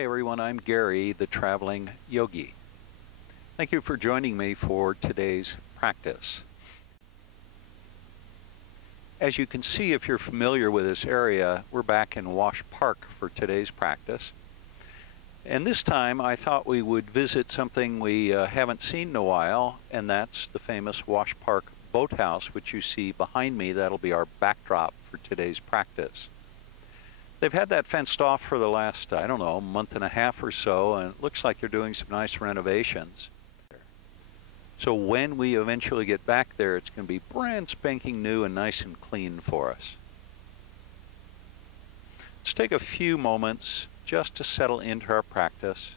Hey everyone, I'm Gary, the Traveling Yogi. Thank you for joining me for today's practice. As you can see, if you're familiar with this area, we're back in Wash Park for today's practice. And this time I thought we would visit something we haven't seen in a while, and that's the famous Wash Park boathouse, which you see behind me. That'll be our backdrop for today's practice. They've had that fenced off for the last, I don't know, month and a half or so, and it looks like they're doing some nice renovations. So when we eventually get back there, it's going to be brand spanking new and nice and clean for us. Let's take a few moments just to settle into our practice.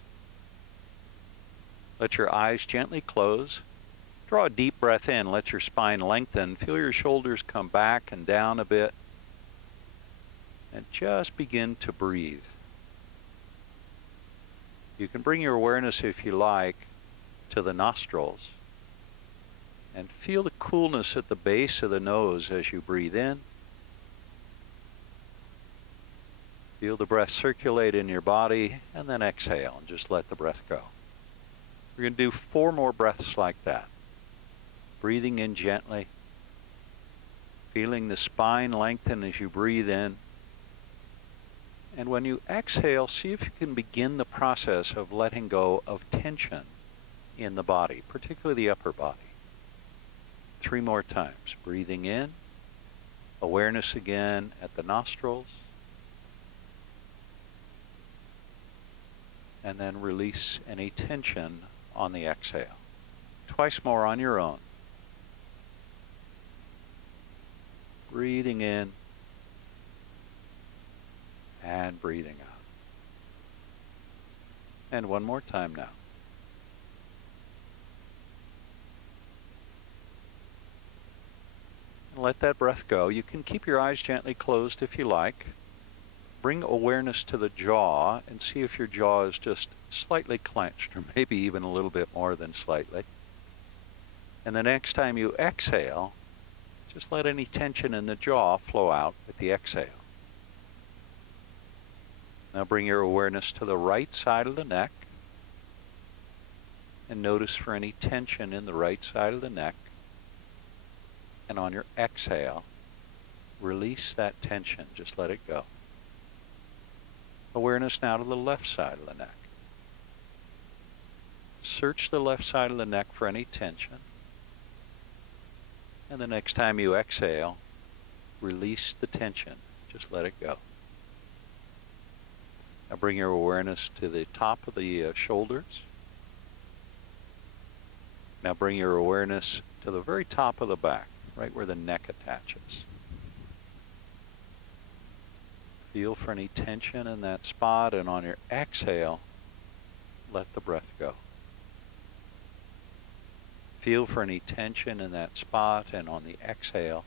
Let your eyes gently close. Draw a deep breath in. Let your spine lengthen. Feel your shoulders come back and down a bit. And just begin to breathe. You can bring your awareness, if you like, to the nostrils and feel the coolness at the base of the nose as you breathe in. Feel the breath circulate in your body, and then exhale and just let the breath go. We're going to do 4 more breaths like that. Breathing in gently, feeling the spine lengthen as you breathe in. And when you exhale, see if you can begin the process of letting go of tension in the body, particularly the upper body. 3 more times. Breathing in, awareness again at the nostrils, and then release any tension on the exhale. Twice more on your own. Breathing in, and breathing out. And 1 more time now. And let that breath go. You can keep your eyes gently closed if you like. Bring awareness to the jaw and see if your jaw is just slightly clenched, or maybe even a little bit more than slightly. And the next time you exhale, just let any tension in the jaw flow out with the exhale. Now bring your awareness to the right side of the neck and notice for any tension in the right side of the neck. And on your exhale, release that tension. Just let it go. Awareness now to the left side of the neck. Search the left side of the neck for any tension. And the next time you exhale, release the tension. Just let it go. Now bring your awareness to the top of the shoulders. Now bring your awareness to the very top of the back, right where the neck attaches. Feel for any tension in that spot, and on your exhale, let the breath go. Feel for any tension in that spot, and on the exhale,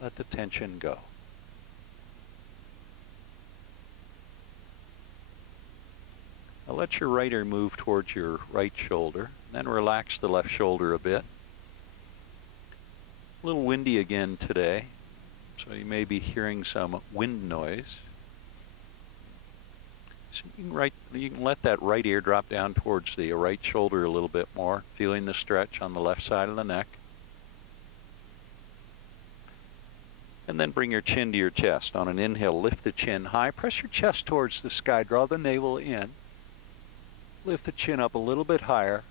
let the tension go. Now let your right ear move towards your right shoulder, then relax the left shoulder a bit. A little windy again today, so you may be hearing some wind noise. So you can let that right ear drop down towards the right shoulder a little bit more, feeling the stretch on the left side of the neck. And then bring your chin to your chest. On an inhale, lift the chin high, press your chest towards the sky, draw the navel in. Lift the chin up a little bit higher.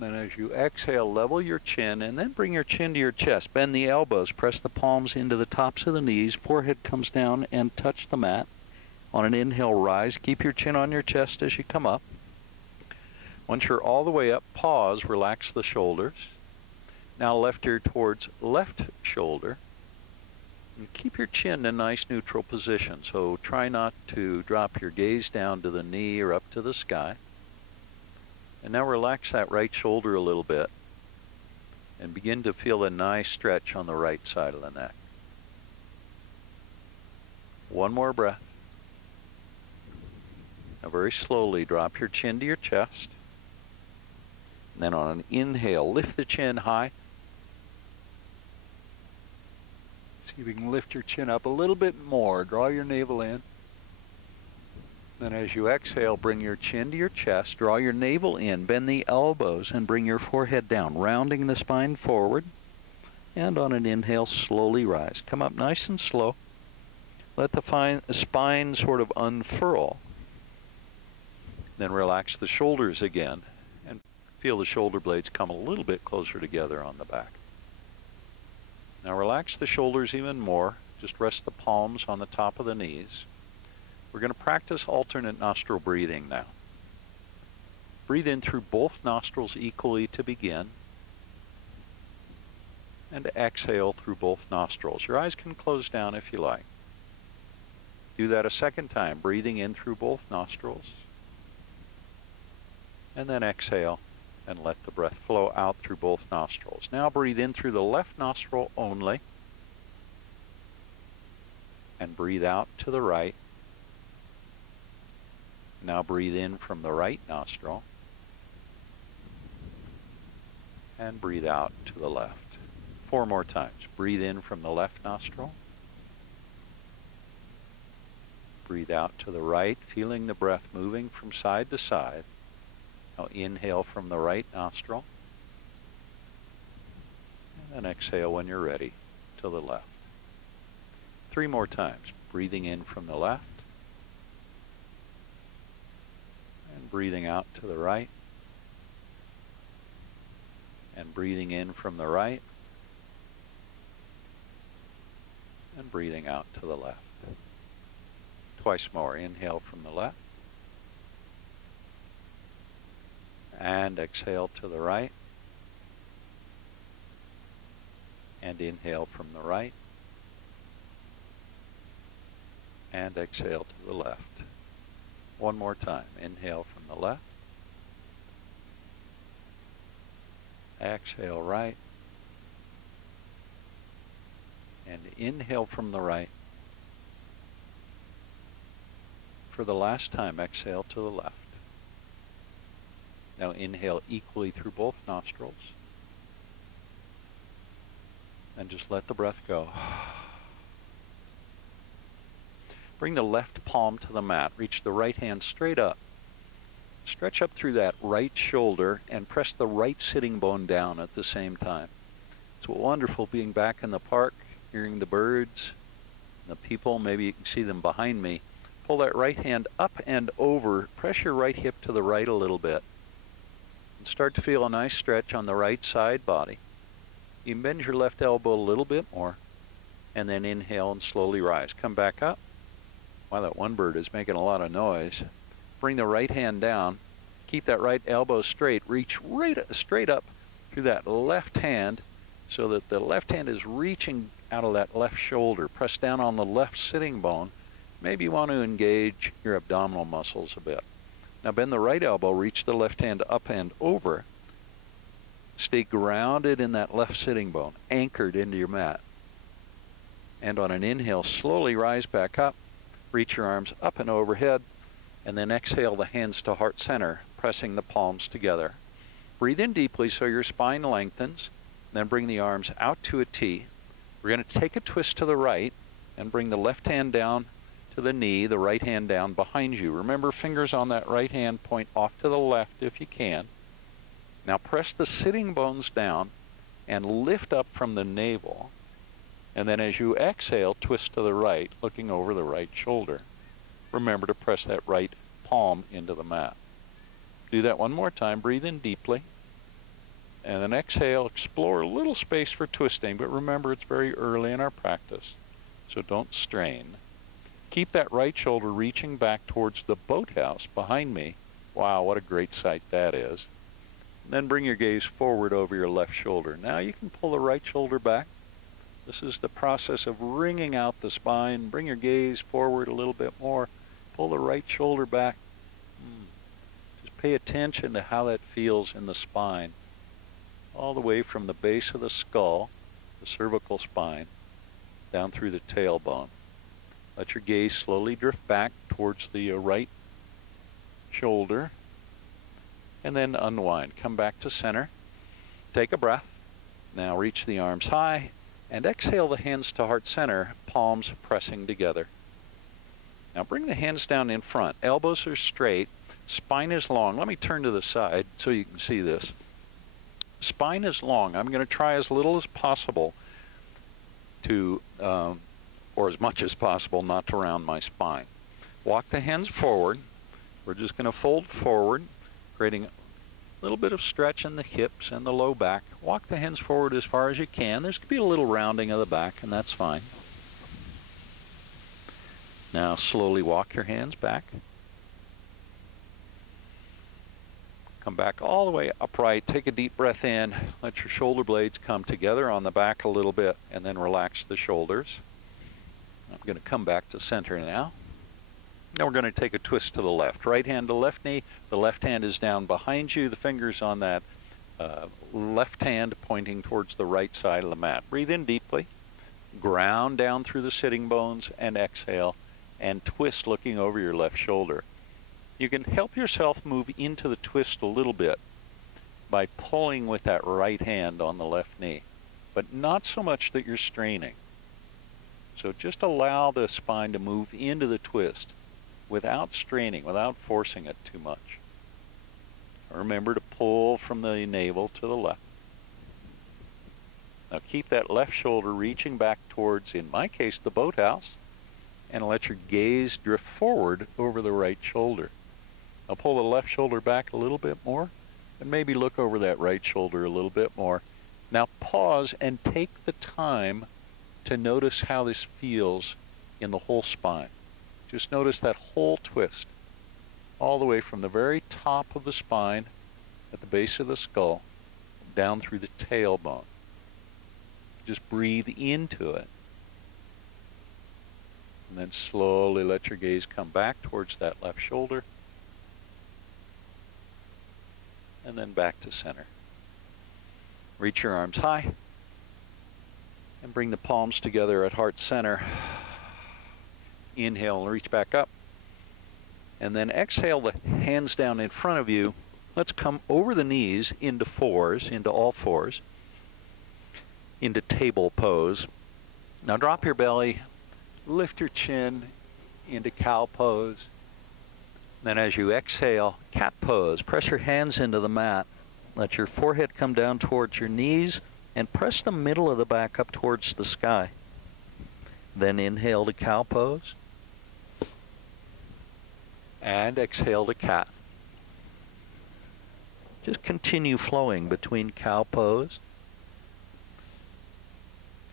Then as you exhale, level your chin and then bring your chin to your chest. Bend the elbows, press the palms into the tops of the knees, forehead comes down and touch the mat. On an inhale, rise. Keep your chin on your chest as you come up. Once you're all the way up, pause, relax the shoulders. Now left ear towards left shoulder. And keep your chin in a nice neutral position, so try not to drop your gaze down to the knee or up to the sky. And now relax that right shoulder a little bit and begin to feel a nice stretch on the right side of the neck. 1 more breath. Now very slowly drop your chin to your chest. And then on an inhale, lift the chin high. See if you can lift your chin up a little bit more. Draw your navel in. Then as you exhale, bring your chin to your chest, draw your navel in, bend the elbows, and bring your forehead down, rounding the spine forward. And on an inhale, slowly rise. Come up nice and slow. Let the spine sort of unfurl. Then relax the shoulders again and feel the shoulder blades come a little bit closer together on the back. Now relax the shoulders even more. Just rest the palms on the top of the knees. We're going to practice alternate nostril breathing now. Breathe in through both nostrils equally to begin, and exhale through both nostrils. Your eyes can close down if you like. Do that a second time, breathing in through both nostrils, and then exhale and let the breath flow out through both nostrils. Now breathe in through the left nostril only, and breathe out to the right. Now breathe in from the right nostril, and breathe out to the left. 4 more times. Breathe in from the left nostril. Breathe out to the right, feeling the breath moving from side to side. Now inhale from the right nostril. And then exhale when you're ready to the left. 3 more times. Breathing in from the left. And breathing out to the right. And breathing in from the right. And breathing out to the left. Twice more. Inhale from the left. And exhale to the right. And inhale from the right. And exhale to the left. 1 more time. Inhale from the left. Exhale right. And inhale from the right. For the last time, exhale to the left. Now inhale equally through both nostrils. And just let the breath go. Bring the left palm to the mat. Reach the right hand straight up. Stretch up through that right shoulder and press the right sitting bone down at the same time. It's wonderful being back in the park, hearing the birds, the people. Maybe you can see them behind me. Pull that right hand up and over. Press your right hip to the right a little bit. And start to feel a nice stretch on the right side body. You can bend your left elbow a little bit more. And then inhale and slowly rise. Come back up. Wow, that one bird is making a lot of noise. Bring the right hand down. Keep that right elbow straight. Reach straight up through that left hand so that the left hand is reaching out of that left shoulder. Press down on the left sitting bone. Maybe you want to engage your abdominal muscles a bit. Now bend the right elbow, reach the left hand up and over. Stay grounded in that left sitting bone, anchored into your mat. And on an inhale, slowly rise back up. Reach your arms up and overhead. And then exhale the hands to heart center, pressing the palms together. Breathe in deeply so your spine lengthens. Then bring the arms out to a T. We're going to take a twist to the right and bring the left hand down to the knee, the right hand down behind you. Remember, fingers on that right hand point off to the left if you can. Now press the sitting bones down and lift up from the navel. And then as you exhale, twist to the right, looking over the right shoulder. Remember to press that right palm into the mat. Do that one more time. Breathe in deeply. And then exhale, explore a little space for twisting, but remember it's very early in our practice, so don't strain. Keep that right shoulder reaching back towards the boathouse behind me. Wow, what a great sight that is. And then bring your gaze forward over your left shoulder. Now you can pull the right shoulder back. This is the process of wringing out the spine. Bring your gaze forward a little bit more. Pull the right shoulder back. Just pay attention to how that feels in the spine. All the way from the base of the skull, the cervical spine, down through the tailbone. Let your gaze slowly drift back towards the right shoulder. And then unwind. Come back to center. Take a breath. Now reach the arms high. And exhale the hands to heart center, palms pressing together. Now bring the hands down in front. Elbows are straight. Spine is long. Let me turn to the side so you can see this. Spine is long. I'm going to try as little as possible to, or as much as possible, not to round my spine. Walk the hands forward. We're just going to fold forward, creating a little bit of stretch in the hips and the low back. Walk the hands forward as far as you can. There's going to be a little rounding of the back, and that's fine. Now slowly walk your hands back. Come back all the way upright. Take a deep breath in. Let your shoulder blades come together on the back a little bit, and then relax the shoulders. I'm going to come back to center now. Now we're going to take a twist to the left. Right hand to left knee. The left hand is down behind you. The fingers on that left hand pointing towards the right side of the mat. Breathe in deeply. Ground down through the sitting bones and exhale. And twist looking over your left shoulder. You can help yourself move into the twist a little bit by pulling with that right hand on the left knee, but not so much that you're straining. So just allow the spine to move into the twist without straining, without forcing it too much. Remember to pull from the navel to the left. Now keep that left shoulder reaching back towards, in my case, the boathouse, and let your gaze drift forward over the right shoulder. I'll pull the left shoulder back a little bit more, and maybe look over that right shoulder a little bit more. Now pause and take the time to notice how this feels in the whole spine. Just notice that whole twist, all the way from the very top of the spine at the base of the skull, down through the tailbone. Just breathe into it. And then slowly let your gaze come back towards that left shoulder. And then back to center. Reach your arms high. And bring the palms together at heart center. Inhale and reach back up. And then exhale the hands down in front of you. Let's come over the knees into fours, into all fours. Into table pose. Now drop your belly. Lift your chin into cow pose. Then as you exhale, cat pose. Press your hands into the mat. Let your forehead come down towards your knees and press the middle of the back up towards the sky. Then inhale to cow pose. And exhale to cat. Just continue flowing between cow pose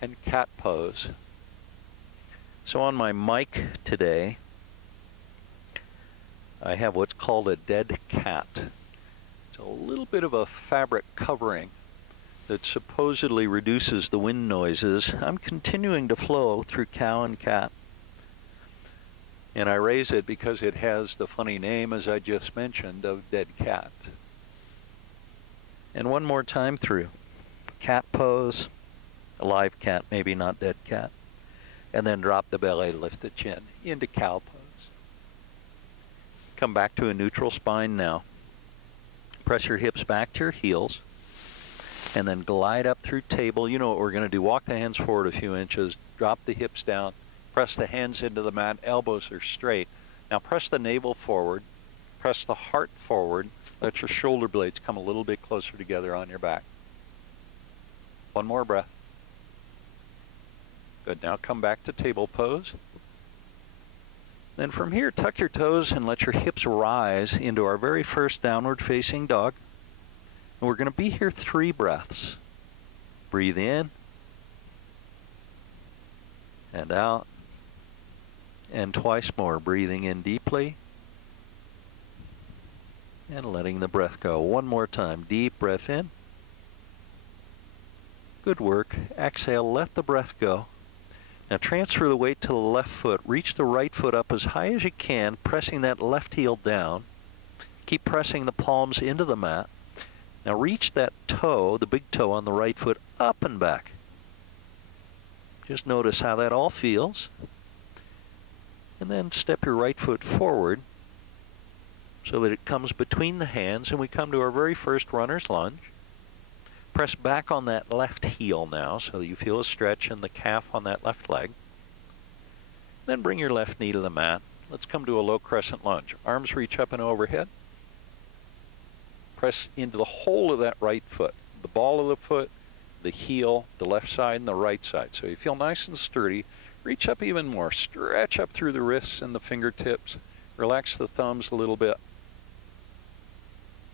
and cat pose. So on my mic today, I have what's called a dead cat. It's a little bit of a fabric covering that supposedly reduces the wind noises. I'm continuing to flow through cow and cat. And I raise it because it has the funny name, as I just mentioned, of dead cat. And one more time through. Cat pose, a live cat, maybe not dead cat. And then drop the belly, lift the chin into cow pose. Come back to a neutral spine now. Press your hips back to your heels. And then glide up through table. You know what we're going to do. Walk the hands forward a few inches. Drop the hips down. Press the hands into the mat. Elbows are straight. Now press the navel forward. Press the heart forward. Let your shoulder blades come a little bit closer together on your back. One more breath. Good. Now come back to table pose. Then from here, tuck your toes and let your hips rise into our very first downward facing dog. And we're going to be here 3 breaths. Breathe in and out. And twice more, breathing in deeply and letting the breath go. One more time. Deep breath in. Good work. Exhale, let the breath go. Now transfer the weight to the left foot. Reach the right foot up as high as you can, pressing that left heel down. Keep pressing the palms into the mat. Now reach that toe, the big toe on the right foot, up and back. Just notice how that all feels. And then step your right foot forward so that it comes between the hands, and we come to our very first runner's lunge. Press back on that left heel now so that you feel a stretch in the calf on that left leg. Then bring your left knee to the mat. let's come to a low crescent lunge. Arms reach up and overhead. Press into the whole of that right foot, the ball of the foot, the heel, the left side, and the right side. So you feel nice and sturdy. Reach up even more. Stretch up through the wrists and the fingertips. Relax the thumbs a little bit.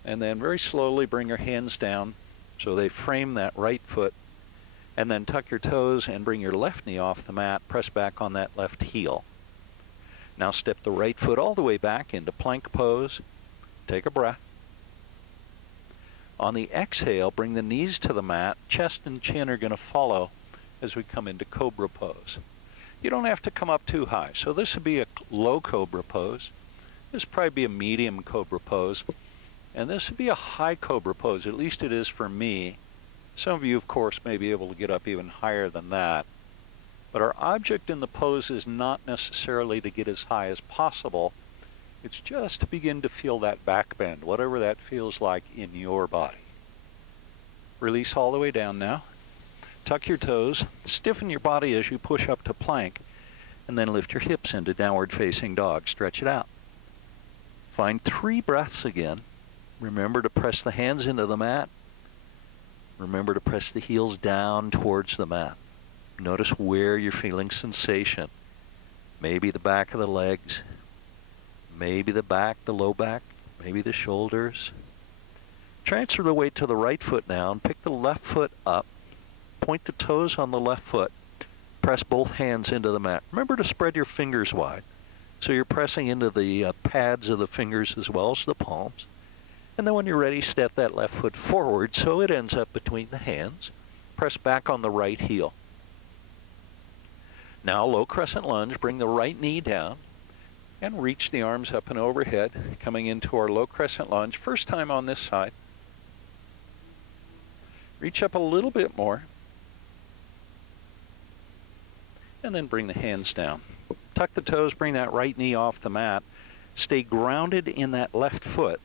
And then very slowly bring your hands down so they frame that right foot. And then tuck your toes and bring your left knee off the mat. Press back on that left heel. Now step the right foot all the way back into plank pose. Take a breath. On the exhale, bring the knees to the mat. Chest and chin are going to follow as we come into cobra pose. You don't have to come up too high. So this would be a low cobra pose. This would probably be a medium cobra pose. And this would be a high cobra pose. At least it is for me. Some of you, of course, may be able to get up even higher than that. But our object in the pose is not necessarily to get as high as possible. It's just to begin to feel that back bend, whatever that feels like in your body. Release all the way down now. Tuck your toes, stiffen your body as you push up to plank, and then lift your hips into downward facing dog. Stretch it out. Find 3 breaths again. Remember to press the hands into the mat. Remember to press the heels down towards the mat. Notice where you're feeling sensation. Maybe the back of the legs, maybe the back, the low back, maybe the shoulders. Transfer the weight to the right foot now and pick the left foot up. Point the toes on the left foot. Press both hands into the mat. Remember to spread your fingers wide. So you're pressing into the pads of the fingers as well as the palms. And then when you're ready, step that left foot forward so it ends up between the hands. Press back on the right heel. Now, low crescent lunge, bring the right knee down and reach the arms up and overhead, coming into our low crescent lunge. First time on this side. Reach up a little bit more. And then bring the hands down. Tuck the toes, bring that right knee off the mat. Stay grounded in that left foot.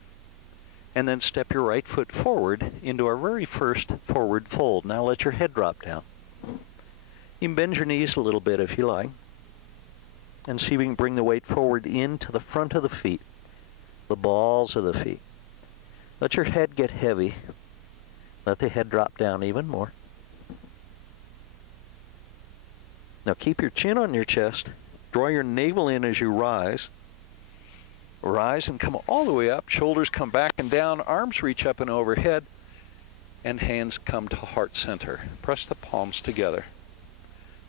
And then step your right foot forward into our very first forward fold. Now let your head drop down. You can bend your knees a little bit if you like. And see if we can bring the weight forward into the front of the feet, the balls of the feet. Let your head get heavy. Let the head drop down even more. Now keep your chin on your chest. Draw your navel in as you rise. Rise and come all the way up. Shoulders come back and down. Arms reach up and overhead. And hands come to heart center. Press the palms together.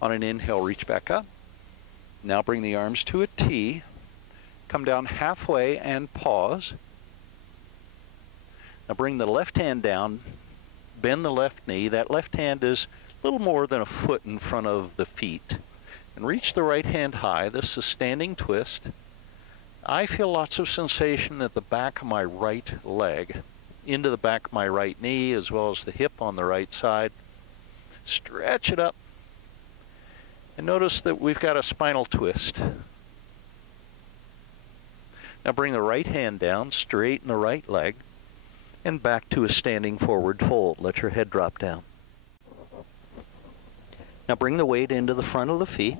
On an inhale, reach back up. Now bring the arms to a T. Come down halfway and pause. Now bring the left hand down. Bend the left knee. That left hand is a little more than a foot in front of the feet. And reach the right hand high. This is a standing twist. I feel lots of sensation at the back of my right leg, into the back of my right knee, as well as the hip on the right side. Stretch it up. And notice that we've got a spinal twist. Now bring the right hand down, straighten the right leg, and back to a standing forward fold. Let your head drop down. Now bring the weight into the front of the feet.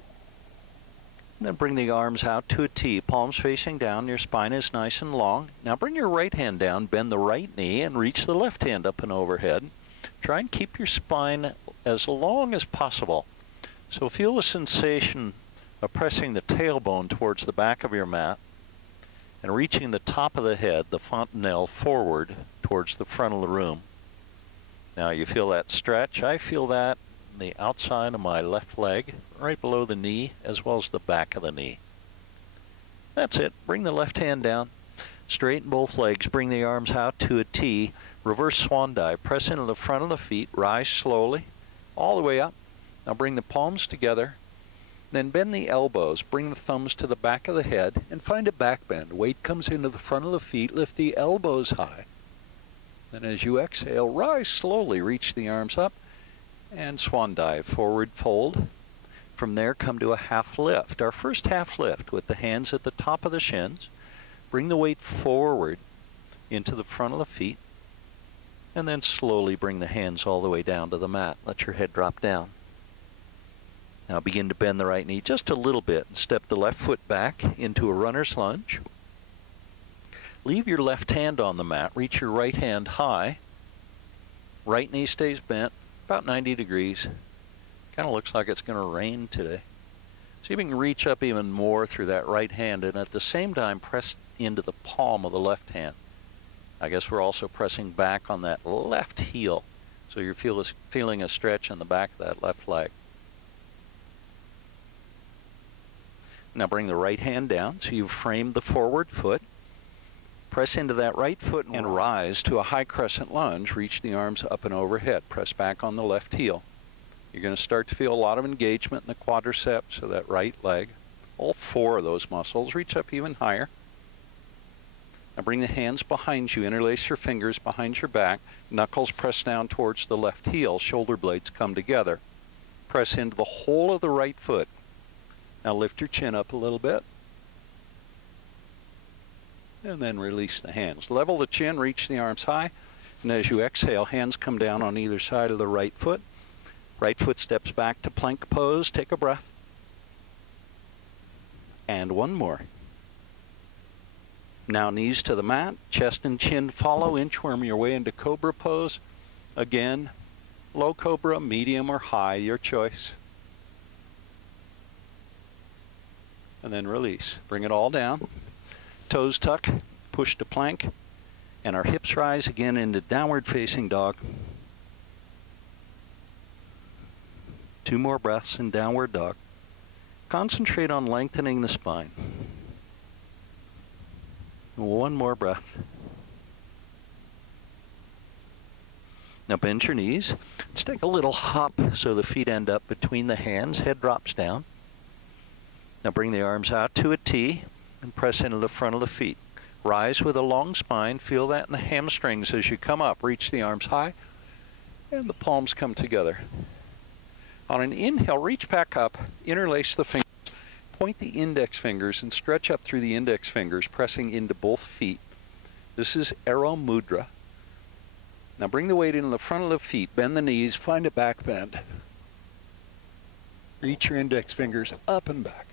And then bring the arms out to a T, palms facing down. Your spine is nice and long. Now bring your right hand down, bend the right knee, and reach the left hand up and overhead. Try and keep your spine as long as possible. So feel the sensation of pressing the tailbone towards the back of your mat and reaching the top of the head, the fontanelle, forward towards the front of the room. Now you feel that stretch. I feel that on the outside of my left leg, right below the knee, as well as the back of the knee. That's it. Bring the left hand down. Straighten both legs. Bring the arms out to a T. Reverse swan dive. Press into the front of the feet. Rise slowly all the way up. Now bring the palms together, then bend the elbows, bring the thumbs to the back of the head, and find a back bend. Weight comes into the front of the feet, lift the elbows high. Then as you exhale, rise slowly, reach the arms up, and swan dive, forward fold. From there, come to a half lift. Our first half lift with the hands at the top of the shins. Bring the weight forward into the front of the feet, and then slowly bring the hands all the way down to the mat. Let your head drop down. Now begin to bend the right knee just a little bit and step the left foot back into a runner's lunge. Leave your left hand on the mat. Reach your right hand high. Right knee stays bent, about 90 degrees. Kind of looks like it's going to rain today. See if you can reach up even more through that right hand and at the same time press into the palm of the left hand. I guess we're also pressing back on that left heel. So you're feeling a stretch in the back of that left leg. Now bring the right hand down so you've framed the forward foot. Press into that right foot and rise to a high crescent lunge. Reach the arms up and overhead. Press back on the left heel. You're going to start to feel a lot of engagement in the quadriceps of that right leg. All four of those muscles. Reach up even higher. Now bring the hands behind you. Interlace your fingers behind your back. Knuckles press down towards the left heel. Shoulder blades come together. Press into the whole of the right foot. Now lift your chin up a little bit. And then release the hands. Level the chin, reach the arms high. And as you exhale, hands come down on either side of the right foot. Right foot steps back to plank pose. Take a breath. And one more. Now knees to the mat, chest and chin follow. Inchworm your way into cobra pose. Again, low cobra, medium or high, your choice. And then release. Bring it all down. Toes tuck, push to plank, and our hips rise again into downward facing dog. 2 more breaths in downward dog. Concentrate on lengthening the spine. 1 more breath. Now bend your knees. Let's take a little hop so the feet end up between the hands. Head drops down. Now bring the arms out to a T and press into the front of the feet. Rise with a long spine. Feel that in the hamstrings as you come up. Reach the arms high and the palms come together. On an inhale, reach back up, interlace the fingers, point the index fingers and stretch up through the index fingers, pressing into both feet. This is Arrow Mudra. Now bring the weight into the front of the feet, bend the knees, find a back bend. Reach your index fingers up and back.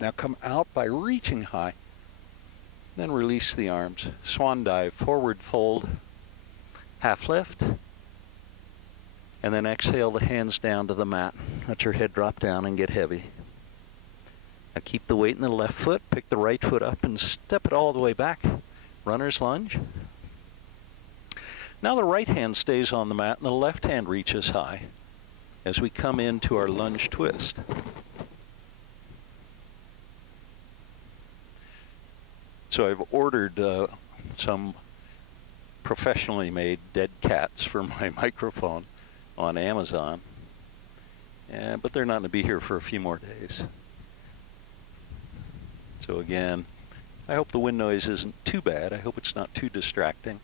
Now come out by reaching high. Then release the arms. Swan dive, forward fold, half lift. And then exhale the hands down to the mat. Let your head drop down and get heavy. Now keep the weight in the left foot. Pick the right foot up and step it all the way back. Runner's lunge. Now the right hand stays on the mat and the left hand reaches high as we come into our lunge twist. So I've ordered some professionally made dead cats for my microphone on Amazon, but they're not going to be here for a few more days. So again, I hope the wind noise isn't too bad. I hope it's not too distracting.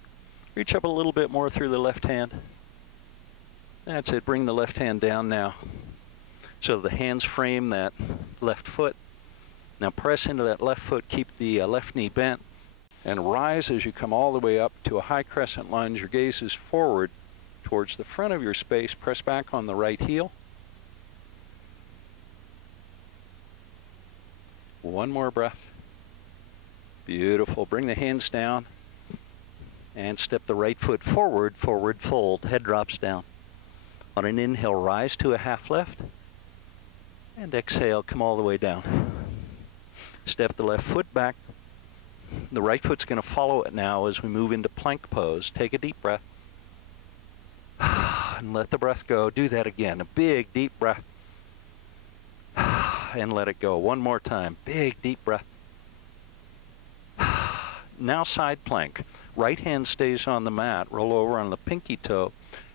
Reach up a little bit more through the left hand. That's it. Bring the left hand down now. So the hands frame that left foot. Now press into that left foot, keep the left knee bent, and rise as you come all the way up to a high crescent lunge. Your gaze is forward towards the front of your space. Press back on the right heel. 1 more breath. Beautiful. Bring the hands down and step the right foot forward, forward fold. Head drops down. On an inhale, rise to a half lift, and exhale, come all the way down. Step the left foot back. The right foot's going to follow it now as we move into plank pose. Take a deep breath. And let the breath go. Do that again. A big, deep breath. And let it go. 1 more time. Big, deep breath. Now side plank. Right hand stays on the mat. Roll over on the pinky toe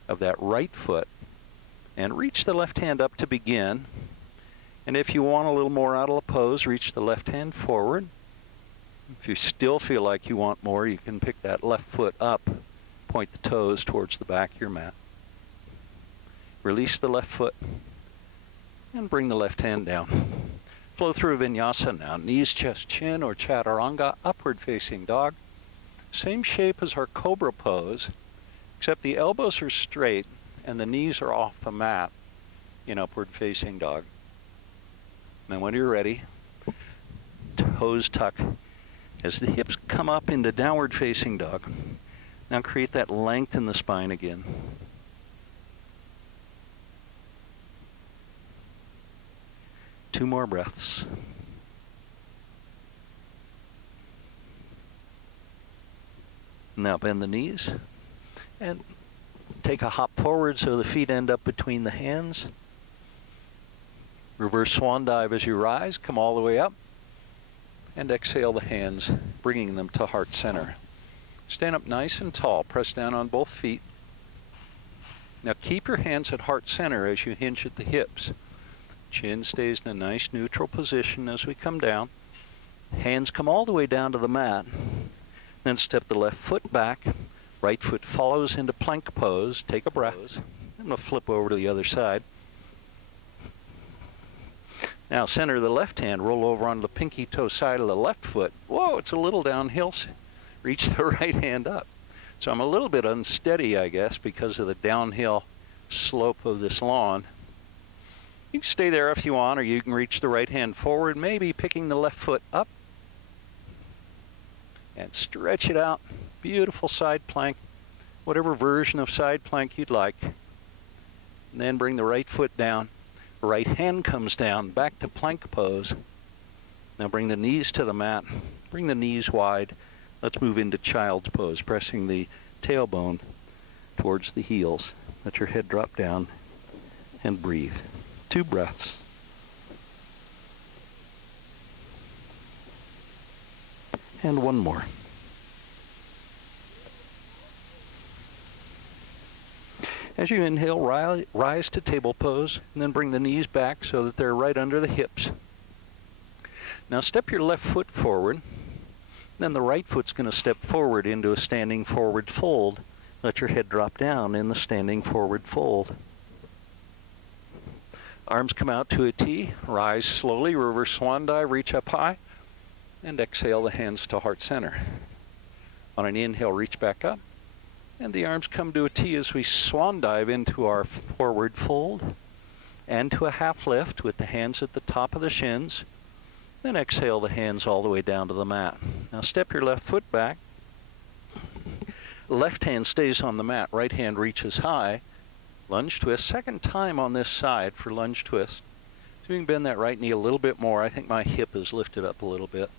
of that right foot. And reach the left hand up to begin. And if you want a little more out of the pose, reach the left hand forward. If you still feel like you want more, you can pick that left foot up, point the toes towards the back of your mat. Release the left foot and bring the left hand down. Flow through vinyasa now. Knees, chest, chin, or chaturanga, upward facing dog. Same shape as our cobra pose, except the elbows are straight and the knees are off the mat. in upward facing dog. And when you're ready, toes tuck. As the hips come up into downward facing dog, now create that length in the spine again. Two more breaths. Now bend the knees and take a hop forward so the feet end up between the hands. Reverse swan dive as you rise, come all the way up, and exhale the hands, bringing them to heart center. Stand up nice and tall, press down on both feet. Now keep your hands at heart center as you hinge at the hips. Chin stays in a nice neutral position as we come down. Hands come all the way down to the mat. Then step the left foot back. Right foot follows into plank pose. Take a breath. I'm going to flip over to the other side. Now center the left hand, roll over onto the pinky toe side of the left foot. Whoa, it's a little downhill. Reach the right hand up. So I'm a little bit unsteady, I guess, because of the downhill slope of this lawn. You can stay there if you want, or you can reach the right hand forward, maybe picking the left foot up. And stretch it out. Beautiful side plank, whatever version of side plank you'd like. And then bring the right foot down. Right hand comes down, back to plank pose. Now bring the knees to the mat. Bring the knees wide. Let's move into child's pose, pressing the tailbone towards the heels. Let your head drop down and breathe. 2 breaths. And one more. As you inhale, rise to table pose, and then bring the knees back so that they're right under the hips. Now step your left foot forward, then the right foot's going to step forward into a standing forward fold. Let your head drop down in the standing forward fold. Arms come out to a T, rise slowly, reverse swan dive, reach up high, and exhale the hands to heart center. On an inhale, reach back up. And the arms come to a T as we swan dive into our forward fold and to a half lift with the hands at the top of the shins. Then exhale the hands all the way down to the mat. Now step your left foot back. Left hand stays on the mat, right hand reaches high. Lunge twist, second time on this side for lunge twist. So you can bend that right knee a little bit more. I think my hip is lifted up a little bit.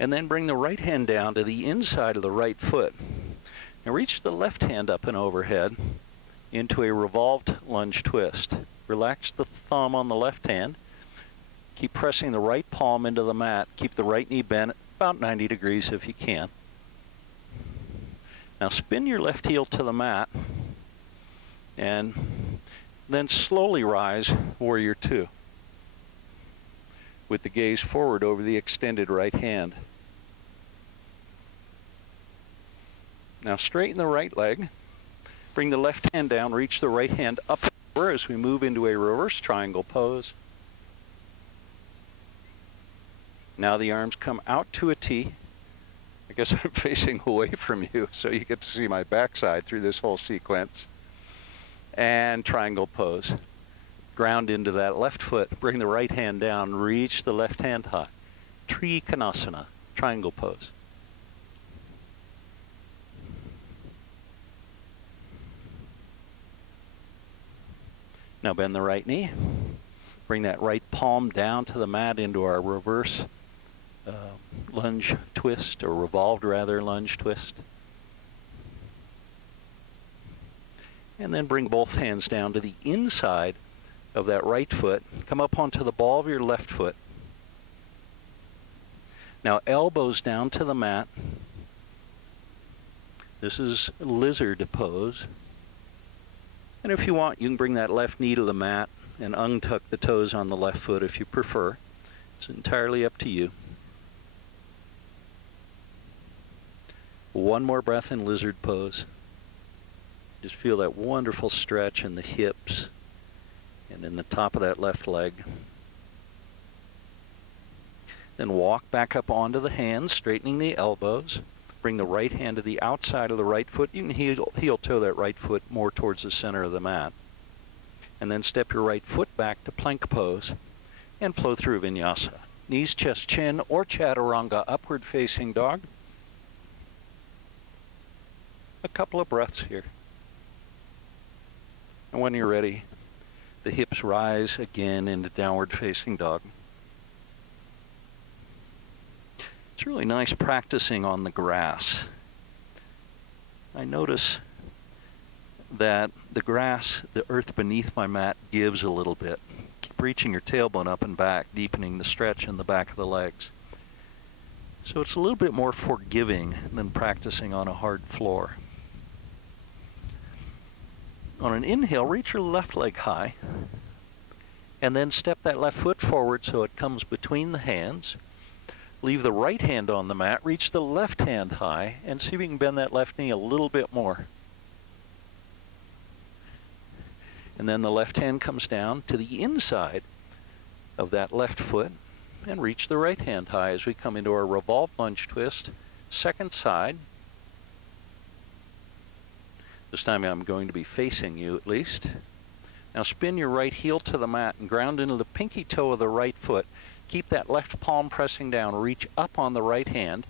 And then bring the right hand down to the inside of the right foot. Now reach the left hand up and overhead into a revolved lunge twist. Relax the thumb on the left hand. Keep pressing the right palm into the mat. Keep the right knee bent about 90 degrees if you can. Now spin your left heel to the mat and then slowly rise, warrior 2, with the gaze forward over the extended right hand. Now straighten the right leg, bring the left hand down, reach the right hand up and over as we move into a reverse triangle pose. Now the arms come out to a T. I guess I'm facing away from you so you get to see my backside through this whole sequence. And triangle pose. Ground into that left foot, bring the right hand down, reach the left hand high. Trikonasana, triangle pose. Now bend the right knee. Bring that right palm down to the mat into our reverse lunge twist, or revolved rather lunge twist. And then bring both hands down to the inside of that right foot. Come up onto the ball of your left foot. Now elbows down to the mat. This is lizard pose. And if you want, you can bring that left knee to the mat and untuck the toes on the left foot if you prefer. It's entirely up to you. One more breath in lizard pose. Just feel that wonderful stretch in the hips and in the top of that left leg. Then walk back up onto the hands, straightening the elbows. Bring the right hand to the outside of the right foot. You can heel toe that right foot more towards the center of the mat. And then step your right foot back to plank pose and flow through vinyasa. Knees, chest, chin, or chaturanga, upward facing dog. A couple of breaths here. And when you're ready, the hips rise again into downward facing dog. It's really nice practicing on the grass. I notice that the grass, the earth beneath my mat, gives a little bit. Keep reaching your tailbone up and back, deepening the stretch in the back of the legs. So it's a little bit more forgiving than practicing on a hard floor. On an inhale, reach your left leg high, and then step that left foot forward so it comes between the hands. Leave the right hand on the mat, reach the left hand high, and see if you can bend that left knee a little bit more. And then the left hand comes down to the inside of that left foot, and reach the right hand high as we come into our revolved lunge twist, second side. This time I'm going to be facing you at least. Now spin your right heel to the mat and ground into the pinky toe of the right foot. Keep that left palm pressing down. Reach up on the right hand.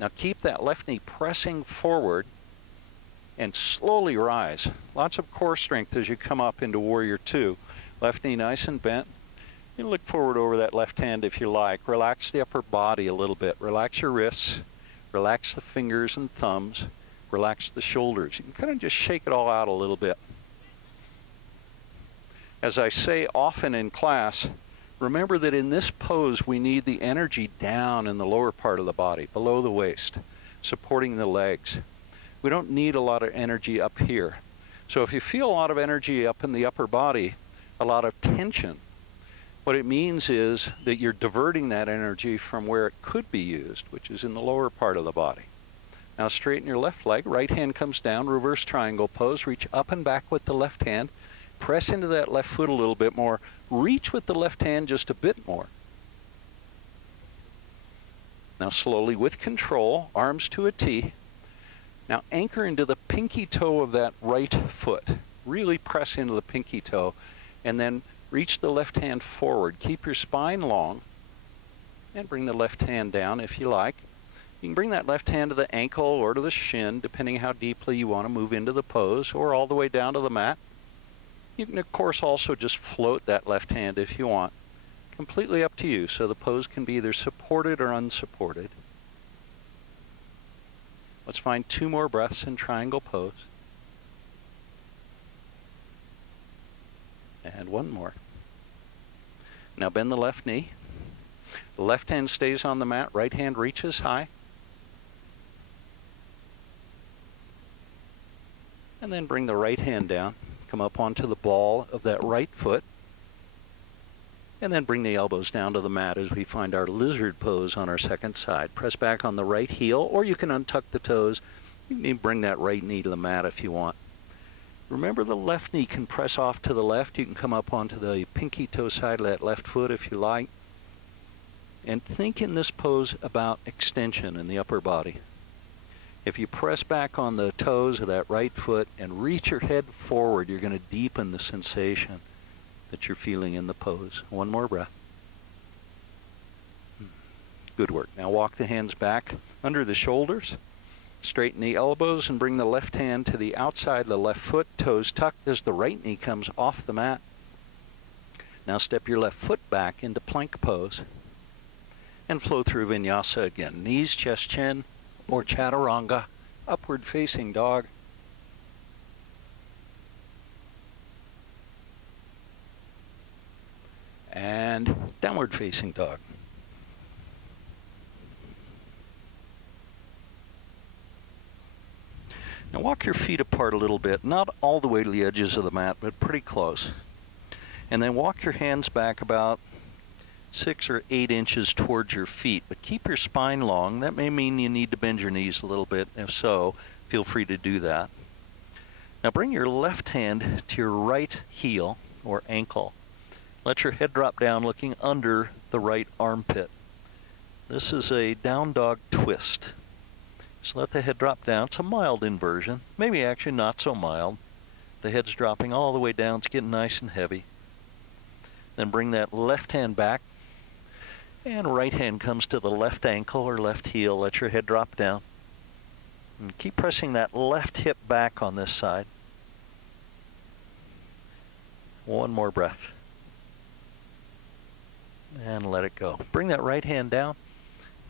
Now keep that left knee pressing forward and slowly rise. Lots of core strength as you come up into Warrior Two. Left knee nice and bent. You look forward over that left hand if you like. Relax the upper body a little bit. Relax your wrists. Relax the fingers and thumbs. Relax the shoulders. You can kind of just shake it all out a little bit. As I say often in class, remember that in this pose we need the energy down in the lower part of the body, below the waist, supporting the legs. We don't need a lot of energy up here. So if you feel a lot of energy up in the upper body, a lot of tension, what it means is that you're diverting that energy from where it could be used, which is in the lower part of the body. Now straighten your left leg, right hand comes down, reverse triangle pose, reach up and back with the left hand, press into that left foot a little bit more, reach with the left hand just a bit more. Now slowly with control, arms to a T. Now anchor into the pinky toe of that right foot. Really press into the pinky toe and then reach the left hand forward. Keep your spine long and bring the left hand down if you like. You can bring that left hand to the ankle or to the shin, depending how deeply you want to move into the pose, or all the way down to the mat. You can, of course, also just float that left hand if you want. Completely up to you, so the pose can be either supported or unsupported. Let's find 2 more breaths in triangle pose. And 1 more. Now bend the left knee. The left hand stays on the mat, right hand reaches high. And then bring the right hand down. Come up onto the ball of that right foot. And then bring the elbows down to the mat as we find our lizard pose on our second side. Press back on the right heel, or you can untuck the toes. You can bring that right knee to the mat if you want. Remember, the left knee can press off to the left. You can come up onto the pinky toe side of that left foot if you like. And think in this pose about extension in the upper body. If you press back on the toes of that right foot and reach your head forward, you're going to deepen the sensation that you're feeling in the pose. 1 more breath. Good work. Now walk the hands back under the shoulders. Straighten the elbows and bring the left hand to the outside of the left foot, toes tucked as the right knee comes off the mat. Now step your left foot back into plank pose and flow through vinyasa again. Knees, chest, chin, or chaturanga, upward facing dog. And downward facing dog. Now walk your feet apart a little bit, not all the way to the edges of the mat, but pretty close. And then walk your hands back about 6 or 8 inches towards your feet, but keep your spine long. That may mean you need to bend your knees a little bit. If so, feel free to do that. Now bring your left hand to your right heel or ankle. Let your head drop down looking under the right armpit. This is a down dog twist. Just let the head drop down. It's a mild inversion, maybe actually not so mild. The head's dropping all the way down. It's getting nice and heavy. Then bring that left hand back, and right hand comes to the left ankle or left heel. Let your head drop down. And keep pressing that left hip back on this side. One more breath. And let it go. Bring that right hand down,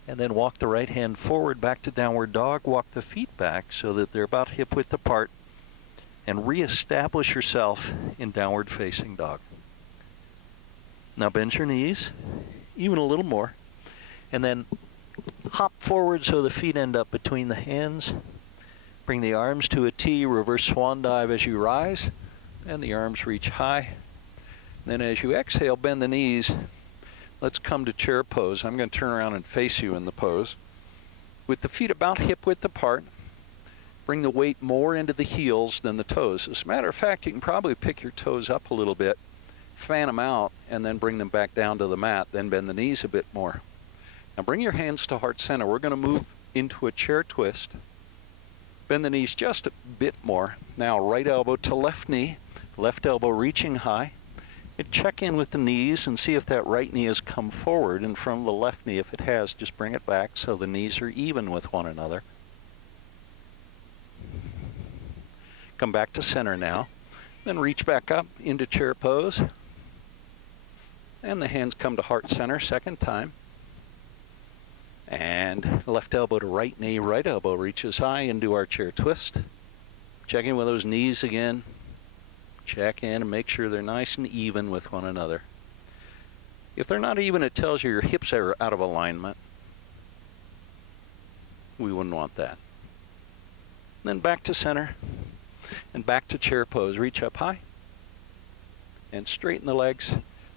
and then walk the right hand forward back to downward dog. Walk the feet back so that they're about hip width apart, and reestablish yourself in downward facing dog. Now bend your knees, even a little more, and then hop forward so the feet end up between the hands. Bring the arms to a T, reverse swan dive as you rise, and the arms reach high. Then as you exhale, bend the knees. Let's come to chair pose. I'm going to turn around and face you in the pose. With the feet about hip width apart, bring the weight more into the heels than the toes. As a matter of fact, you can probably pick your toes up a little bit, fan them out, and then bring them back down to the mat. Then bend the knees a bit more. Now bring your hands to heart center. We're going to move into a chair twist. Bend the knees just a bit more. Now right elbow to left knee, left elbow reaching high. And check in with the knees and see if that right knee has come forward in front of the left knee. If it has, just bring it back so the knees are even with one another. Come back to center now. Then reach back up into chair pose. And the hands come to heart center, second time. And left elbow to right knee, right elbow reaches high into our chair twist. Check in with those knees again. Check in and make sure they're nice and even with one another. If they're not even, it tells you your hips are out of alignment. We wouldn't want that. Then back to center and back to chair pose. Reach up high and straighten the legs.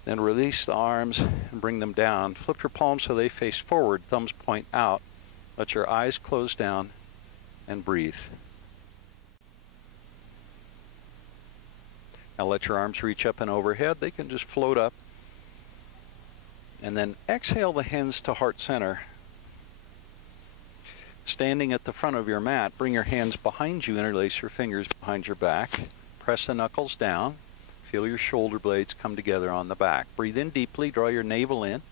Then release the arms and bring them down. Flip your palms so they face forward, thumbs point out. Let your eyes close down and breathe. Now let your arms reach up and overhead. They can just float up. And then exhale the hands to heart center. Standing at the front of your mat, bring your hands behind you, interlace your fingers behind your back. Press the knuckles down. Feel your shoulder blades come together on the back. Breathe in deeply, draw your navel in.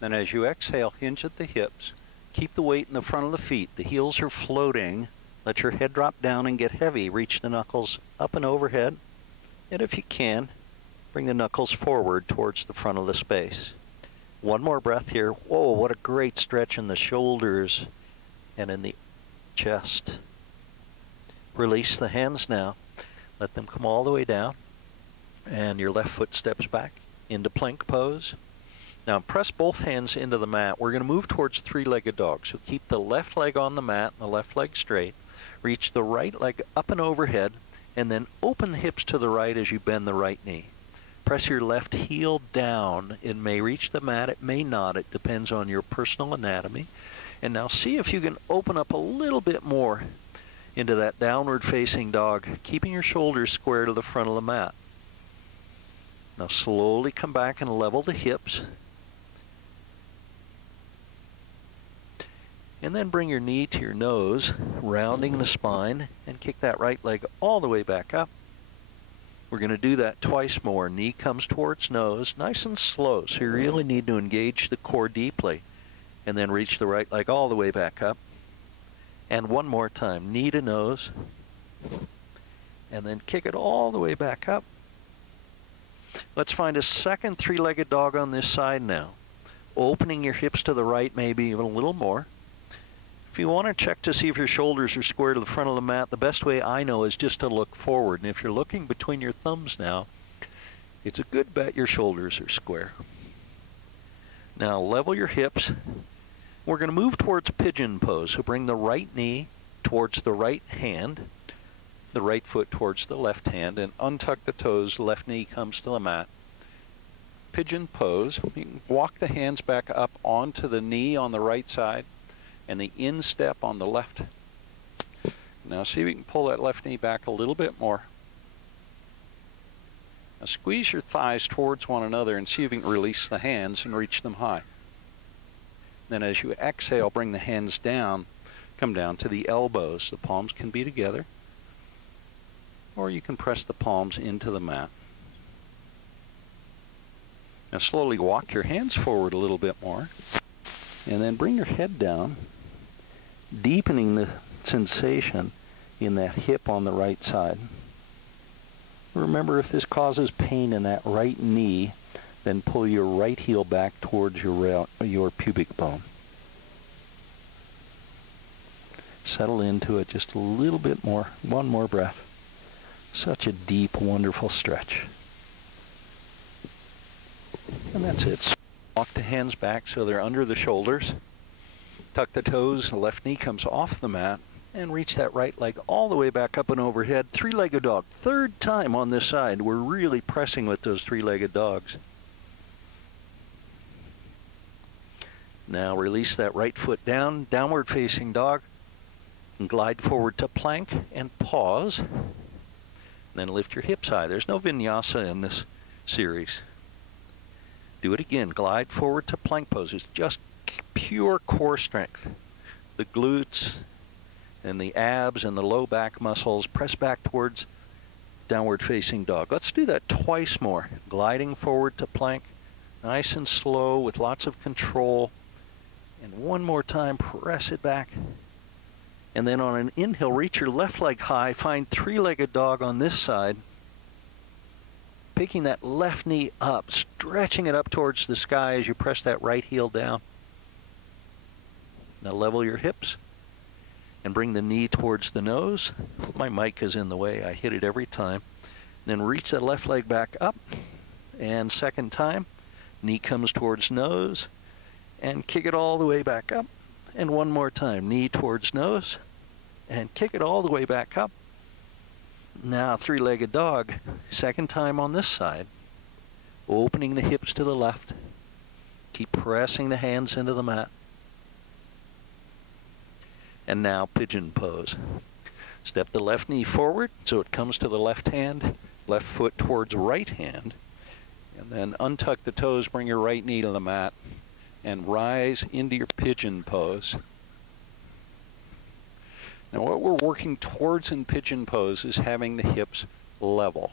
Then as you exhale, hinge at the hips. Keep the weight in the front of the feet. The heels are floating. Let your head drop down and get heavy. Reach the knuckles up and overhead. And if you can, bring the knuckles forward towards the front of the space. One more breath here. Whoa, what a great stretch in the shoulders and in the chest. Release the hands now. Let them come all the way down. And your left foot steps back into plank pose. Now press both hands into the mat. We're going to move towards three-legged dog. So keep the left leg on the mat and the left leg straight. Reach the right leg up and overhead, and then open the hips to the right as you bend the right knee. Press your left heel down. It may reach the mat, it may not. It depends on your personal anatomy. And now see if you can open up a little bit more into that downward facing dog, keeping your shoulders square to the front of the mat. Now slowly come back and level the hips. And then bring your knee to your nose, rounding the spine, and kick that right leg all the way back up. We're going to do that twice more. Knee comes towards nose, nice and slow, so you really need to engage the core deeply. And then reach the right leg all the way back up. And one more time, knee to nose, and then kick it all the way back up. Let's find a second three-legged dog on this side now. Opening your hips to the right, maybe even a little more. If you want to check to see if your shoulders are square to the front of the mat, the best way I know is just to look forward. And if you're looking between your thumbs now, it's a good bet your shoulders are square. Now level your hips. We're going to move towards pigeon pose. So bring the right knee towards the right hand, the right foot towards the left hand, and untuck the toes. Left knee comes to the mat. Pigeon pose. You can walk the hands back up onto the knee on the right side and the instep on the left. Now see if you can pull that left knee back a little bit more. Now squeeze your thighs towards one another and see if you can release the hands and reach them high. Then as you exhale, bring the hands down. come down to the elbows. The palms can be together, or you can press the palms into the mat. Now slowly walk your hands forward a little bit more, and then bring your head down, deepening the sensation in that hip on the right side. Remember, if this causes pain in that right knee, then pull your right heel back towards your pubic bone. Settle into it just a little bit more. One more breath. Such a deep, wonderful stretch. And that's it. Walk the hands back so they're under the shoulders. Tuck the toes, the left knee comes off the mat, and reach that right leg all the way back up and overhead. Three-legged dog. Third time on this side. We're really pressing with those three-legged dogs. Now release that right foot down, downward facing dog, and glide forward to plank and pause. Then lift your hips high. There's no vinyasa in this series. Do it again. Glide forward to plank pose. It's just pure core strength. The glutes and the abs and the low back muscles press back towards downward facing dog. Let's do that twice more. Gliding forward to plank, nice and slow with lots of control. And one more time, press it back. And then on an inhale, reach your left leg high, find three-legged dog on this side. Picking that left knee up, stretching it up towards the sky as you press that right heel down. Now level your hips and bring the knee towards the nose. My mic is in the way, I hit it every time. Then reach that left leg back up, and second time, knee comes towards nose, and kick it all the way back up. And one more time, knee towards nose, and kick it all the way back up. Now three-legged dog, second time on this side. Opening the hips to the left. Keep pressing the hands into the mat. And now pigeon pose. Step the left knee forward so it comes to the left hand, left foot towards right hand. And then untuck the toes, bring your right knee to the mat, and rise into your pigeon pose. Now what we're working towards in pigeon pose is having the hips level,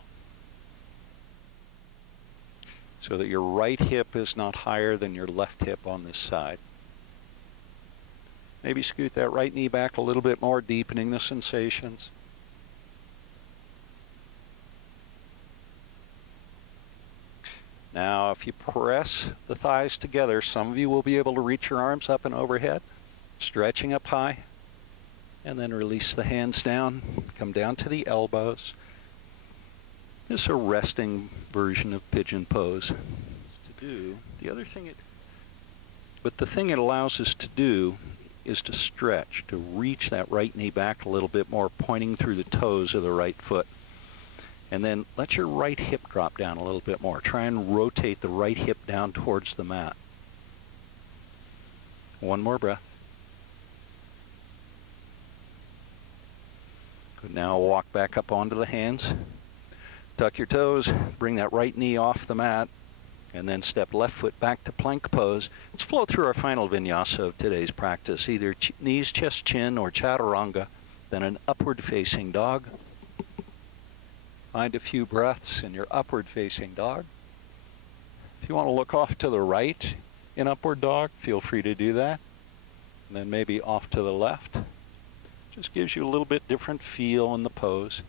so that your right hip is not higher than your left hip on this side. Maybe scoot that right knee back a little bit more, deepening the sensations. Now, if you press the thighs together, some of you will be able to reach your arms up and overhead, stretching up high, and then release the hands down, come down to the elbows. This is a resting version of pigeon pose. To do the thing it allows us to do is to stretch, to reach that right knee back a little bit more, pointing through the toes of the right foot. And then let your right hip drop down a little bit more. Try and rotate the right hip down towards the mat. One more breath. Good. Now walk back up onto the hands. Tuck your toes, bring that right knee off the mat, and then step left foot back to plank pose. Let's flow through our final vinyasa of today's practice, either knees, chest, chin, or chaturanga, then an upward facing dog. Find a few breaths in your upward facing dog. If you want to look off to the right in upward dog, feel free to do that. And then maybe off to the left. Just gives you a little bit different feel in the pose.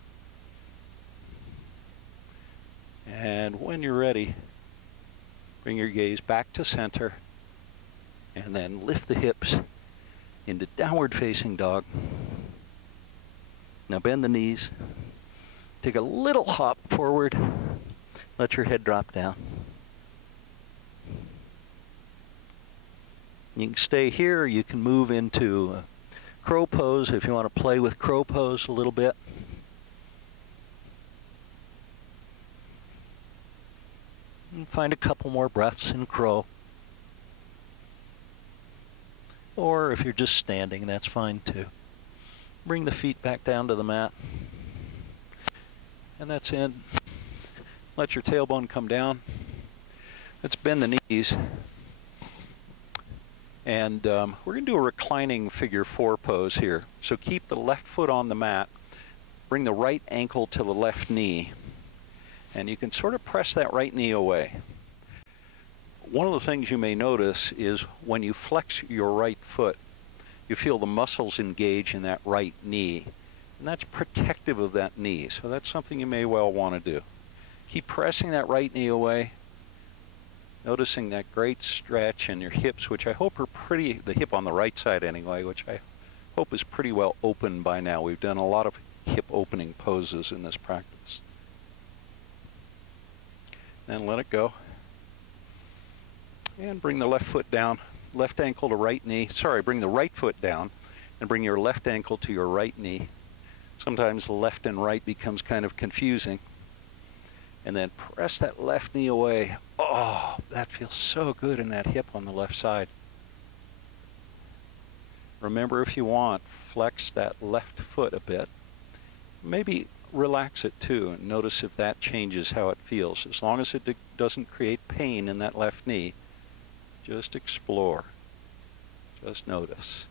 And when you're ready, bring your gaze back to center, and then lift the hips into downward facing dog. Now bend the knees. Take a little hop forward. Let your head drop down. You can stay here, or you can move into crow pose if you want to play with crow pose a little bit. And find a couple more breaths in crow. Or if you're just standing, that's fine too. Bring the feet back down to the mat. And that's it. Let your tailbone come down. Let's bend the knees. And we're going to do a reclining figure 4 pose here. So keep the left foot on the mat, bring the right ankle to the left knee, and you can sort of press that right knee away. One of the things you may notice is when you flex your right foot, you feel the muscles engage in that right knee, and that's protective of that knee. So that's something you may well want to do. Keep pressing that right knee away, noticing that great stretch in your hips, which I hope are pretty, the hip on the right side anyway, which I hope is pretty well open by now. We've done a lot of hip opening poses in this practice. Then let it go. And bring the left foot down, left ankle to right knee. Sorry, bring the right foot down and bring your left ankle to your right knee. Sometimes left and right becomes kind of confusing. And then press that left knee away. Oh, that feels so good in that hip on the left side. Remember, if you want, flex that left foot a bit. Maybe relax it too and notice if that changes how it feels. As long as it doesn't create pain in that left knee, just explore. Just notice.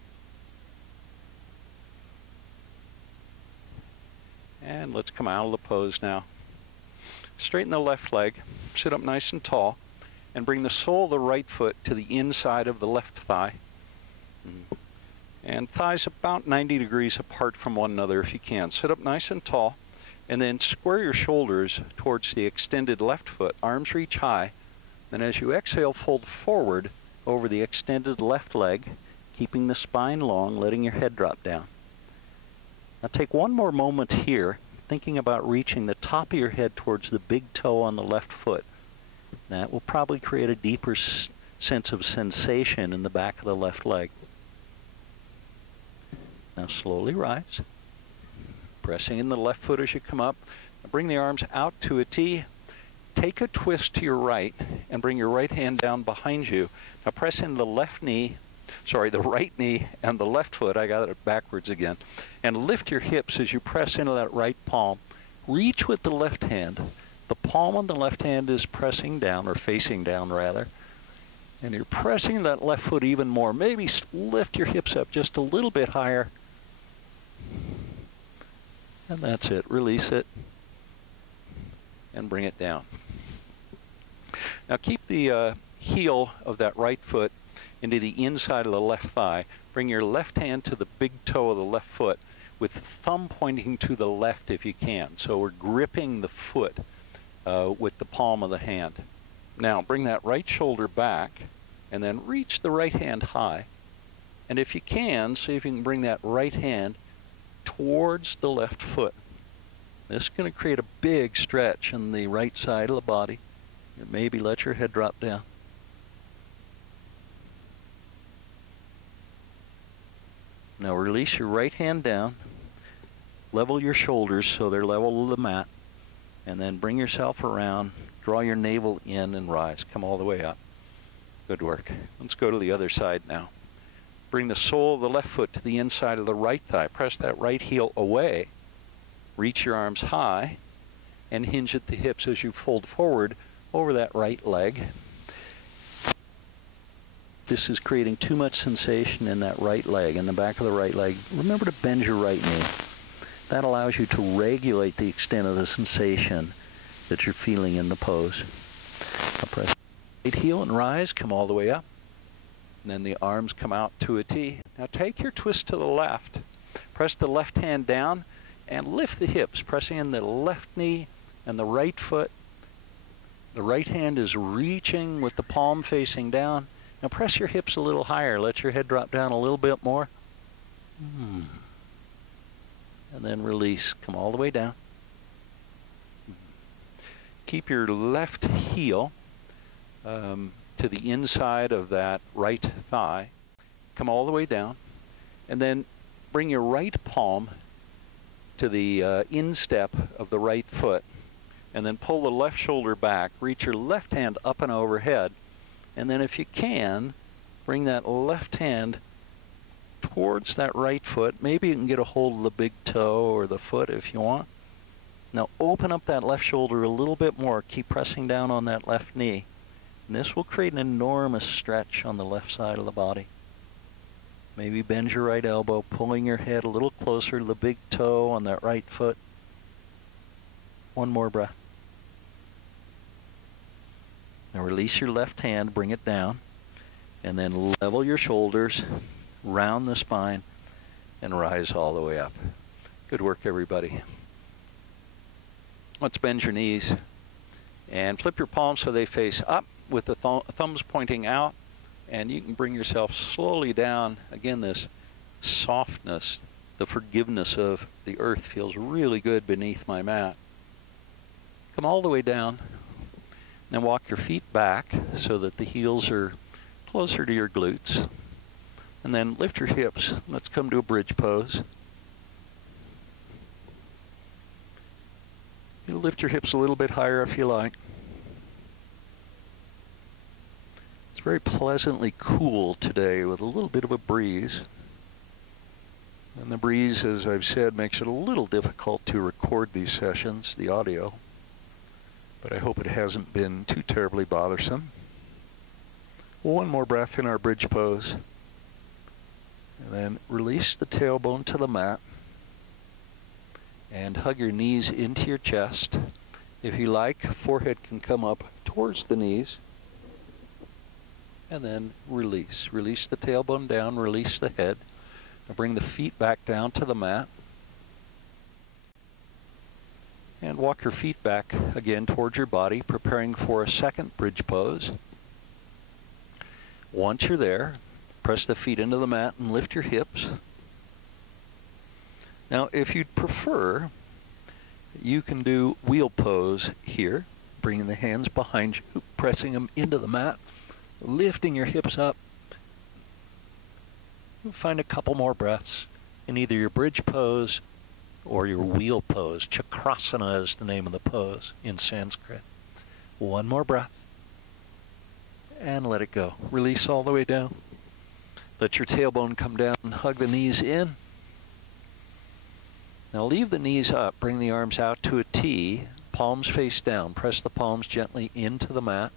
And let's come out of the pose now. Straighten the left leg, sit up nice and tall, and bring the sole of the right foot to the inside of the left thigh. And thighs about 90 degrees apart from one another if you can. Sit up nice and tall, and then square your shoulders towards the extended left foot. Arms reach high. Then as you exhale, fold forward over the extended left leg, keeping the spine long, letting your head drop down. Now take one more moment here, thinking about reaching the top of your head towards the big toe on the left foot. That will probably create a deeper sense of sensation in the back of the left leg. Now slowly rise, pressing in the left foot as you come up. Now bring the arms out to a T. Take a twist to your right and bring your right hand down behind you. Now press in the left knee, sorry, the right knee and the left foot. I got it backwards again. And lift your hips as you press into that right palm. Reach with the left hand. The palm on the left hand is pressing down, or facing down rather. And you're pressing that left foot even more. Maybe lift your hips up just a little bit higher. And that's it. Release it. And bring it down. Now keep the heel of that right foot into the inside of the left thigh. Bring your left hand to the big toe of the left foot with the thumb pointing to the left if you can. So we're gripping the foot with the palm of the hand. Now bring that right shoulder back and then reach the right hand high. And if you can, see if you can bring that right hand towards the left foot. This is going to create a big stretch in the right side of the body. And maybe let your head drop down. Now release your right hand down. Level your shoulders so they're level with the mat. And then bring yourself around. Draw your navel in and rise. Come all the way up. Good work. Let's go to the other side now. Bring the sole of the left foot to the inside of the right thigh. Press that right heel away. Reach your arms high and hinge at the hips as you fold forward over that right leg. This is creating too much sensation in that right leg, in the back of the right leg. Remember to bend your right knee. That allows you to regulate the extent of the sensation that you're feeling in the pose. Now press right heel and rise, come all the way up. And then the arms come out to a T. Now take your twist to the left. Press the left hand down and lift the hips, pressing in the left knee and the right foot. The right hand is reaching with the palm facing down. Now press your hips a little higher. Let your head drop down a little bit more. And then release. Come all the way down. Keep your left heel to the inside of that right thigh. Come all the way down. And then bring your right palm to the instep of the right foot. And then pull the left shoulder back. Reach your left hand up and overhead. And then if you can, bring that left hand towards that right foot. Maybe you can get a hold of the big toe or the foot if you want. Now open up that left shoulder a little bit more. Keep pressing down on that left knee. And this will create an enormous stretch on the left side of the body. Maybe bend your right elbow, pulling your head a little closer to the big toe on that right foot. One more breath. Now release your left hand, bring it down, and then level your shoulders, round the spine, and rise all the way up. Good work, everybody. Let's bend your knees and flip your palms so they face up with the thumbs pointing out, and you can bring yourself slowly down. Again, this softness, the forgiveness of the earth feels really good beneath my mat. Come all the way down. Now walk your feet back so that the heels are closer to your glutes. And then lift your hips. Let's come to a bridge pose. You lift your hips a little bit higher if you like. It's very pleasantly cool today with a little bit of a breeze. And the breeze, as I've said, makes it a little difficult to record these sessions, the audio. But I hope it hasn't been too terribly bothersome. One more breath in our bridge pose. And then release the tailbone to the mat. And hug your knees into your chest. If you like, forehead can come up towards the knees. And then release. Release the tailbone down, release the head. Now bring the feet back down to the mat. And walk your feet back again towards your body, preparing for a second bridge pose. Once you're there, press the feet into the mat and lift your hips. Now, if you'd prefer, you can do wheel pose here, bringing the hands behind you, pressing them into the mat, lifting your hips up. You'll find a couple more breaths in either your bridge pose or your wheel pose. Chakrasana is the name of the pose in Sanskrit. One more breath. And let it go. Release all the way down. Let your tailbone come down and hug the knees in. Now leave the knees up. Bring the arms out to a T. Palms face down. Press the palms gently into the mat.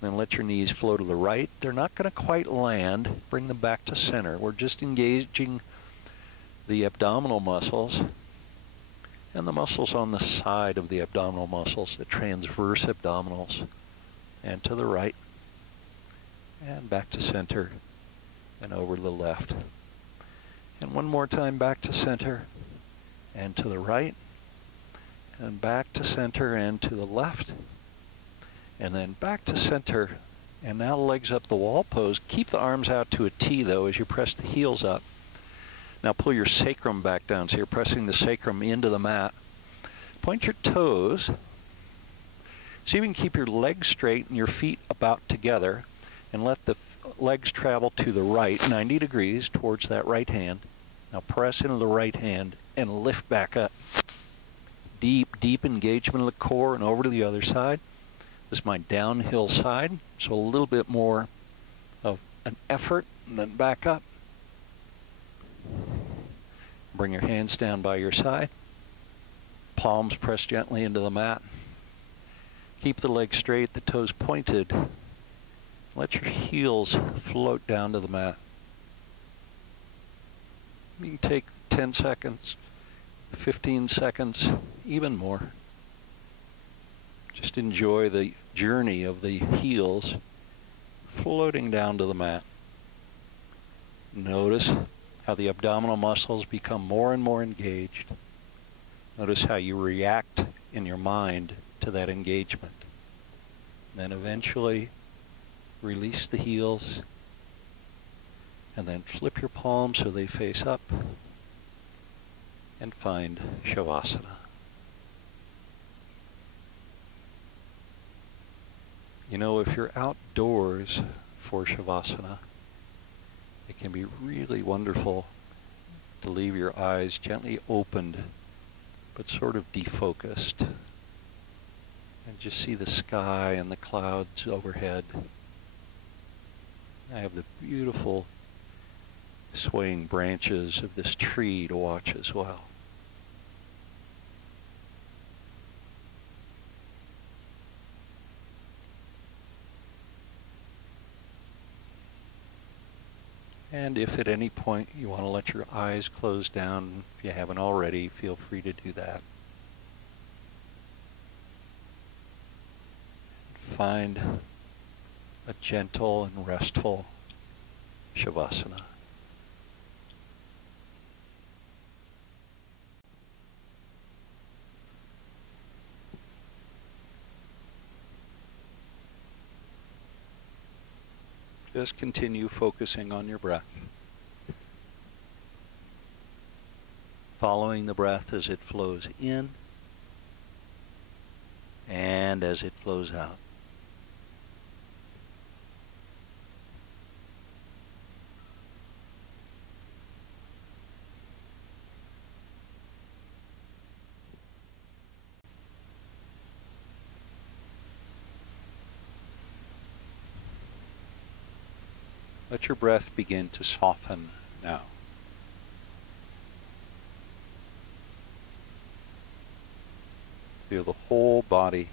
Then let your knees flow to the right. They're not going to quite land. Bring them back to center. We're just engaging the abdominal muscles and the muscles on the side of the abdominal muscles, the transverse abdominals, and to the right, and back to center, and over to the left. And one more time back to center, and to the right, and back to center, and to the left, and then back to center, and now legs up the wall pose. Keep the arms out to a T, though, as you press the heels up. Now pull your sacrum back down, so you're pressing the sacrum into the mat. Point your toes. See if you can keep your legs straight and your feet about together, and let the legs travel to the right, 90 degrees towards that right hand. Now press into the right hand and lift back up. Deep, deep engagement of the core and over to the other side. This is my downhill side, so a little bit more of an effort, and then back up. Bring your hands down by your side. Palms press gently into the mat. Keep the legs straight, the toes pointed. Let your heels float down to the mat. You can take 10 seconds, 15 seconds, even more. Just enjoy the journey of the heels floating down to the mat. Notice how the abdominal muscles become more and more engaged. Notice how you react in your mind to that engagement. Then eventually release the heels, and then flip your palms so they face up, and find Shavasana. You know, if you're outdoors for Shavasana, it can be really wonderful to leave your eyes gently opened, but sort of defocused, and just see the sky and the clouds overhead. I have the beautiful swaying branches of this tree to watch as well. And if at any point you want to let your eyes close down, if you haven't already, feel free to do that. Find a gentle and restful Shavasana. Just continue focusing on your breath. Following the breath as it flows in and as it flows out. Let your breath begin to soften now. Feel the whole body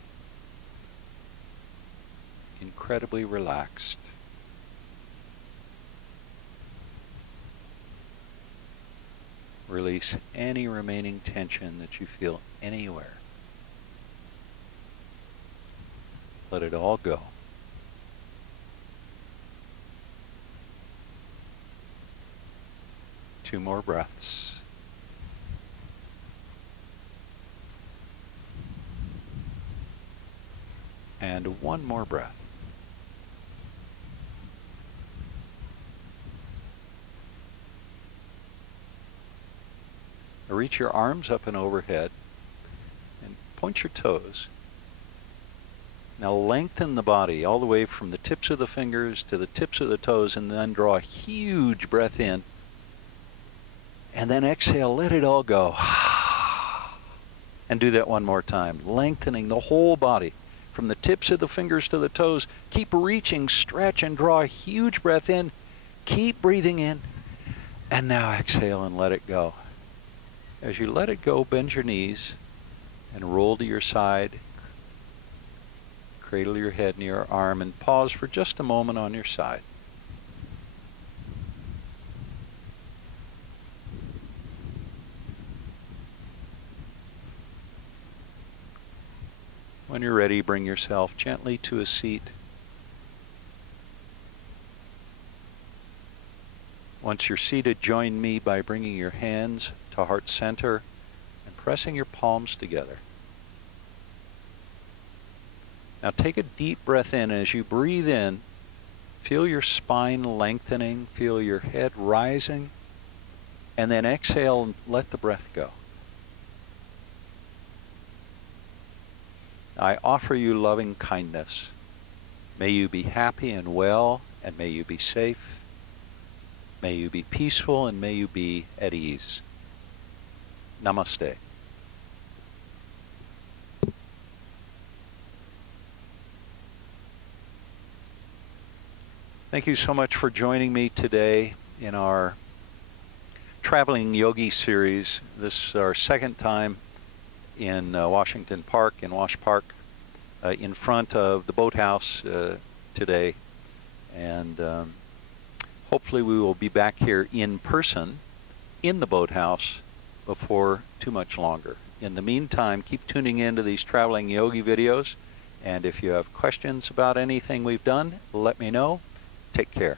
incredibly relaxed. Release any remaining tension that you feel anywhere. Let it all go. Two more breaths. And one more breath. Reach your arms up and overhead and point your toes. Now lengthen the body all the way from the tips of the fingers to the tips of the toes, and then draw a huge breath in. And then exhale, let it all go. And do that one more time, lengthening the whole body from the tips of the fingers to the toes. Keep reaching, stretch, and draw a huge breath in. Keep breathing in. And now exhale and let it go. As you let it go, bend your knees and roll to your side. Cradle your head near your arm and pause for just a moment on your side. When you're ready, bring yourself gently to a seat. Once you're seated, join me by bringing your hands to heart center and pressing your palms together. Now take a deep breath in. As you breathe in, feel your spine lengthening, feel your head rising, and then exhale and let the breath go. I offer you loving kindness. May you be happy and well, and may you be safe. May you be peaceful, and may you be at ease. Namaste. Thank you so much for joining me today in our Traveling Yogi series. This is our second time in Washington Park, in Wash Park, in front of the boathouse today. And hopefully we will be back here in person in the boathouse before too much longer. In the meantime, keep tuning in to these Traveling Yogi videos. And if you have questions about anything we've done, let me know. Take care.